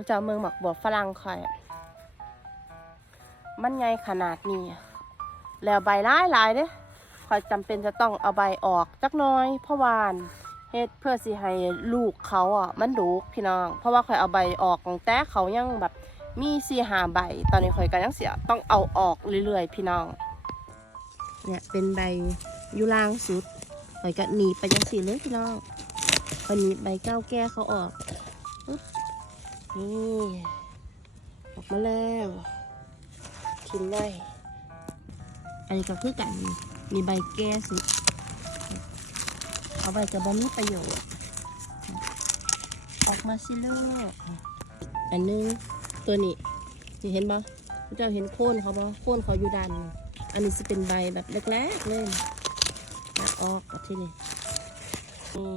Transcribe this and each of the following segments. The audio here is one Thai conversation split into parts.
รู้จักเมืองหมักบวบฝรั่งคอย มันไงขนาดนี้ แล้วใบร้ายหลายเด้คอยจำเป็นจะต้องเอาใบออกจักน้อยเพราะวาอันเฮ็ดเพื่อสิให้ลูกเขาอะมันดูกพี่น้อง เพราะว่าคอยเอาใบออกตั้งแต่เขายังแบบมีสี่หาใบ ตอนนี้คอยก็ยังเสียต้องเอาออกเรื่อยๆ พี่น้อง เนี่ยเป็นใบยุล่างสุดคอยก็หนีไปยังสีเลยพี่น้องคอยหนีบใบเก้าแก้เขาออกปึ๊บ นี่ออกมาแล้วทิ้งไว้อันนี้ก็คือกันมีใบแก้สุดเอาใบกับบะมีประโยชน์ออกมาสิลูกอันนึงตัวนี้จะเห็นบ่เจ้าเห็นโค่นเขาบ่โค่นเขาอยู่ดัน อันนี้จะเป็นใบแบบแรกๆเลยตัดออกกับที่นี่นี่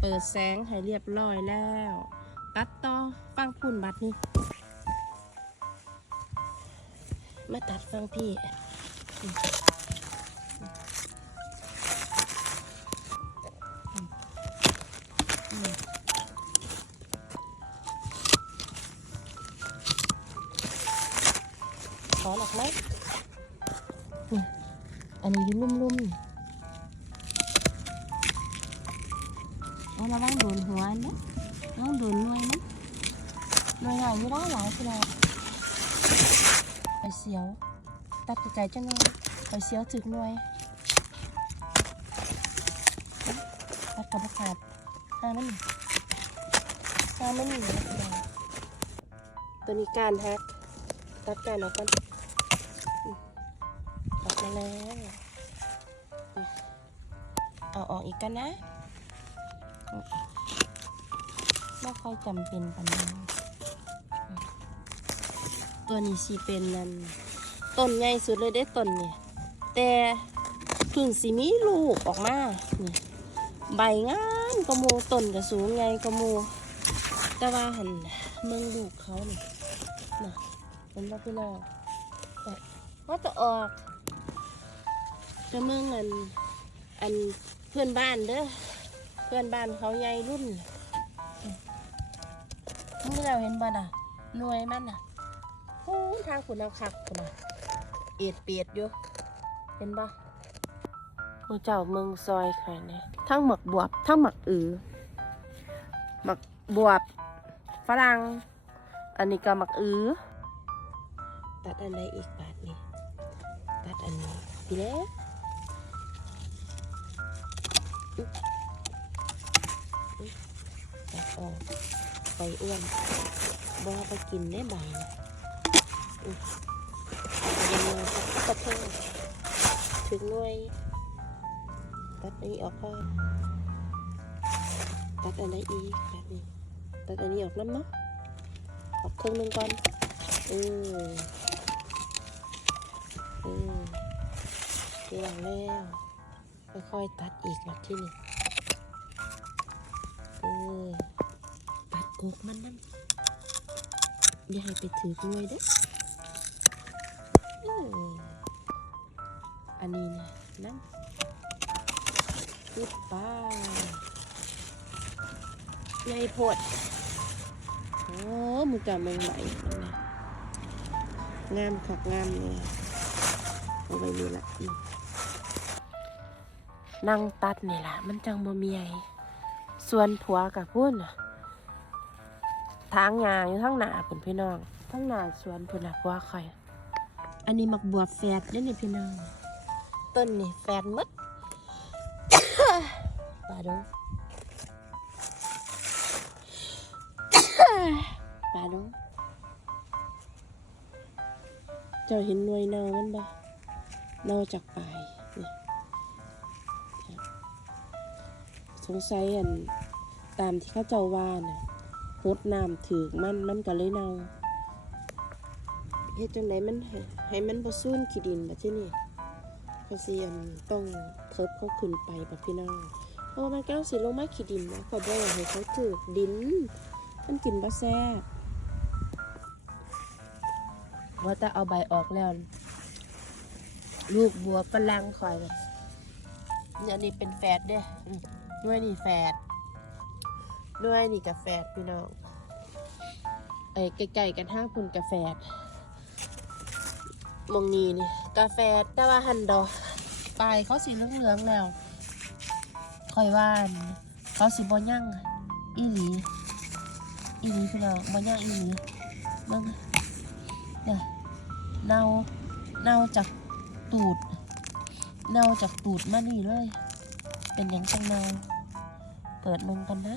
เปิดแสงให้เรียบร้อยแล้ว ตัดต่อฟังพุ่นบัดนี่มาตัดฟังพี่ขอหรอกไหมนี่อันนี้อยุ่ลุ่มๆเอาระวังโดนหัวนะระวังโดนหน่วยนะ หน่วยใหญ่ไม่ได้หลายพี่น้องไปเสียว ตัดใจจังเลยไปเสียวถึกหน่วยตัดกระบอกขาดห้ามันห้ามันหนีนะพี่น้องตัวนี้การแฮกตัดการออกกันอืมออกมาแล้วเอาออกอีกกันนะไม่ค่อยจำเป็นปันนี้ ตัวนี้สีเป็นนั่นต้นใหญ่สุดเลยได้ต้นเนี่ยแต่พึ่งสีมีลูกออกมานี่ใบงามกระมูต้นก็สูงไงกระมูแต่ว่าหันเมืองลูกเขานี่น่ะเป็นว่าพี่น้องแต่ว่าจะออกจะเมืองอันอันเพื่อนบ้านเด้อเพื่อนบ้านเขาใหญ่รุ่นมึงเราเห็นบ้านอะหน่วยมันอะ โอ้ทางขุนนางคักขุนนะเอียดเปียดอยู่ เห็นปะโอ้เจ้าเมืองซอยใครเนี่ยทั้งหมักบวบ ทั้งหมักอือหมักบวบฝรั่ง อันนี้ก็หมักอือ ตัดอันใดอีกบาทนี่ตัดอันนี้พี่เล็กอุ๊ยตัดออกไปอ้วนบอไปกินได้บ่าย นะอุ๊ยเอาไปเลยกระเทงถึงหน่วย ตัดอันนี้ออกก่อนตัดอันใดอีกแบบนี้ตัดอันนี้ออกน้ำเนาะออกครึ่งนึงก่อนอืออืมเกี่ยงแล้วค่อยๆตัดอีกแบบที่นี่เออตัดกกมันนั่นอย่าให้ไปถือกล้วยเด้อ อันนี้นะนั่นปิดไป้าใหญ่โพดโอ้มือจับแมงไหลนั่นนะงามขักงามเลยเอาไว้นี่ละนั่งตัดนี่แหละมันจังบ่มีไอส่วนผัวกับพุ่นทางยางอยู่ทั้งหน้าเพิ่นพี่น้องทั้งหน้าสวนเพิ่นนะผัวคอย อันนี้มักบวบแฝดเด้นี่พี่น้อง ต้นนี่แฝดมดปลาดงปลาดงเจ้าเห็นหน่วยเนามันบ่เนาจากปลายสงสัยอันตามที่เขาเจ้าว่าน่ะหดน้ำถือมันมันก็เลยเนา เฮ็ดจังไดมันให้มันบ่ซูนขี้ดินแบบที่นี่เขาสิอันต้องเทิบเขาขึ้นไปแบบพี่น้องเพราะมันก็สิลงมาขี้ดินนะขาบ่อยากให้เขาถือดินมันกินบ่แซ่บว่าจะเอาใบออกแล้ว ลูกบัวฝรั่งคอยเลยเนี่ยนี่เป็นแฝดเด้ด้วยนี่แฝดด้วยนี่กับแฝดพี่น้องไอ้ไก่ๆกันห้างพุ่นกาแฟ มองนี้นี่ กาแฟแต่ว่าหันดอกปลายเขาสีเหลืองๆแล้วคอยว่านเขาสีบ่ยั่งอีหลีอีหลีพี่น้องบ่ยั่งอีหลีเบิ่งเนี่ยเน่าเน่าจากตูดเน่าจากตูดมานี่เลย เป็นหยังจังเน่าเปิดมึงกันนะ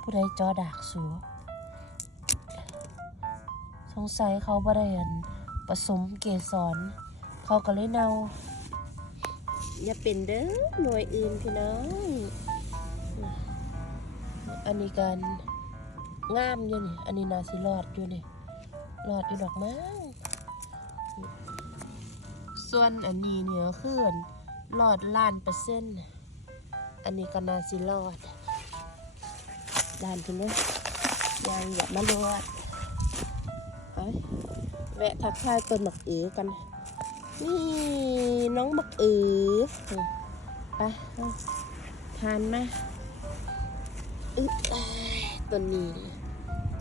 ผู้ใดจอดากสูสงสัยเขาบ่ได้อัน ผสมเกสรเขาก็เลยเนาอย่าเป็นเด้อหน่วยอื่นพี่น้องอันนี้กันงามอยู่นี่ อันนี้นาสิรอดอยู่นี่รอดอยู่ดอกมั้งส่วนอันนี้เนี่ยคือนรอดล้านเปอร์เซ็นต์อันนี้ก็นาสิรอดด้านขึ้นเลยยางอย่ามาลวดไป แวะทักทายต้นหมักอือกัน นี่น้องหมักอือไปทานไหมอึ๊บเอ้ยต้นนี้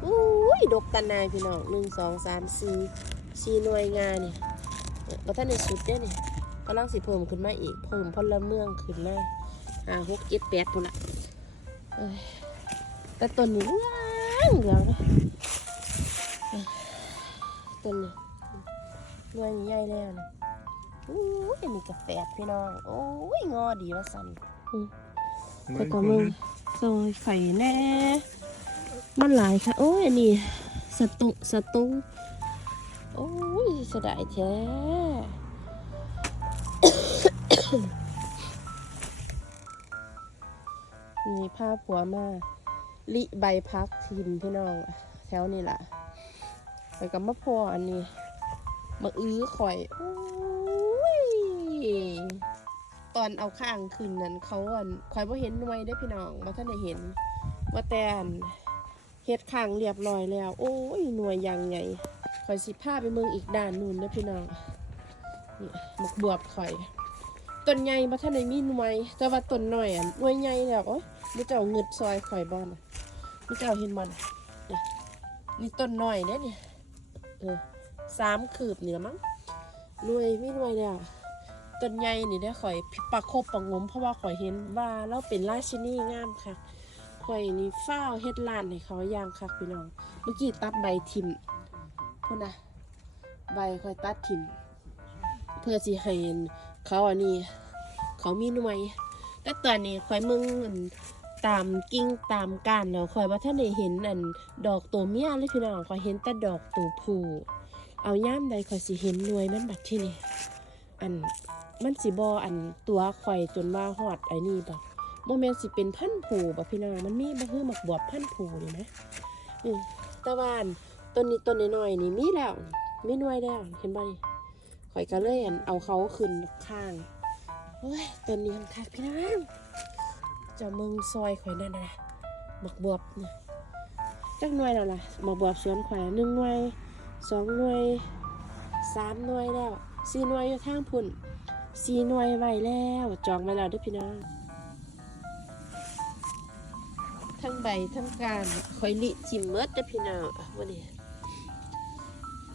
อุ้ยดกกันนายพี่น้องหนึ่งสองสามสี่สี่หน่วยงานเนี่ยก็ท่านในสุดเนี่ยก็ล่างสิเพิ่มขึ้นมาอีกเพิ่มพลเมืองขึ้นมาอ่าหกเจ็ดแปดคนละแต่ต้นนี้เหลืองเหลืองเลย ต้นนี้หน่วยใหญ่แล้วนะอู้ยอันนี้กาแฟพี่น้อง โอ้ยงอดีว่าสันแต่ก็มึงซอยไข่แน่ มันหลายค่ะ โอ้ยอันนี้สตุสตุงโอ้ยเสยดายแท้มีผ้าผัวมาลิใบพักทิมพี่น้อง แถวนี้แหละ ไปกับมะพร้าวอันนี้มาอื้อข่อยโอ้ยตอนเอาข้างขึ้นนั้นเขาอันข่อยว่าเห็นหน่วยได้พี่น้องว่าท่านได้เห็นว่าแตนเฮ็ดข้างเรียบร้อยแล้ว โอ้ยหน่วยยังไงข่อยสิพาไปเมืองอีกด้านนู่นนะพี่น้องนี่หมกบวบข่อยต้นใหญ่มาท่านได้มีหน่วย แต่ว่าต้นหน้อยอะหน่วยใหญ่แล้วโอ้ยนี่เจ้าเงึดซอยข่อยบอนะนี่เจ้าเห็นมันนี่ต้นหน้อยเนี่ยนี่ เออสามคืบนี่ละมั้งหน่วยไม่หน่วยแล้วต้นใหญ่นี่ได้ข่อยประคบประงม เพราะว่าข่อยเห็นว่าเราเป็นราชินีงามค่ะข่อยนี่ฟ้าเฮ็ดลานให้เขาอย่างค่ะพี่น้อง เมื่อกี้ตัดใบทิมพุ่นนะใบข่อยตัดทิมเพื่อสิให้เขาอันนี้ เขามีหน่วย แต่ตอนนี้ข่อยมึงอัน ตามกิ่งตามก้านแล้วข่อยว่าท่านได้เห็นอันดอกตัวเมียเลยพี่น้องข่อยเห็นแต่ดอกตัวผู้เอาย่ามใดข่อยสิเห็นหน่วยมันบัดที่นี่อันมันสิบออันตัวข่อยจนว่าฮอดไอ้นี่บ่บ่แม่นสิเป็นพันผู้บ่พี่น้องมันมีบ่คือหมักบวบพันผู้นี่นะอือแตะวันต้นนี้ต้นน้อยๆนี่มีแล้วมีหน่วยแล้วเห็นบ่นี่ข่อยก็เลยอันเอาเขาขึ้นข้างโอ้ยตัวนี้มันคักพี่น้อง จะมึงซอยข่อยนั่นนะหมักบวบเนี่ยจักหน่วยแล้วล่ะหมักบวบสวนข่อยหนึ่งหน่วยสองหน่วยสามหน่วยแล้วสี่หน่วยอยู่ทางพุ่นสี่หน่วยไว้แล้วจองไว้แล้วด้วยพี่น้องทั้งใบทั้งการข่อยลิจิมเมดเด้อพี่น้องวันนี้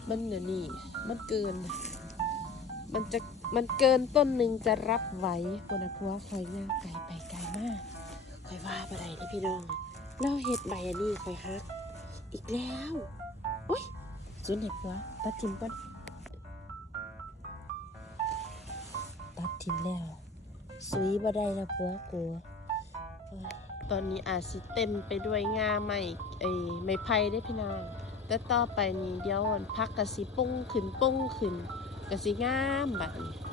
มันเนี่ยนี่มันเกิน มันจะมันเกินต้นหนึ่งจะรับไหวปนะพัวคอยย่างไก่ไปไกลมากคอยว่าอะไรนะพี่น้องเราเห็ดใบอันนี้คอยฮัก อีกแล้วโอ้ยจุนเห็ดพัวตัดทิมก่อนตัดทิมแล้วสุยบ่ได้ล้วพัวกลัวตอนนี้อาจสิเต็มไปด้วยงาใหม่ไอ้ไม้ไผ่ได้พี่น้องแต่ต่อไปนี้เดี๋ยวพักกะสิปุ้งขึ้นปุ้งขึ้น กะสิงามแบบนี้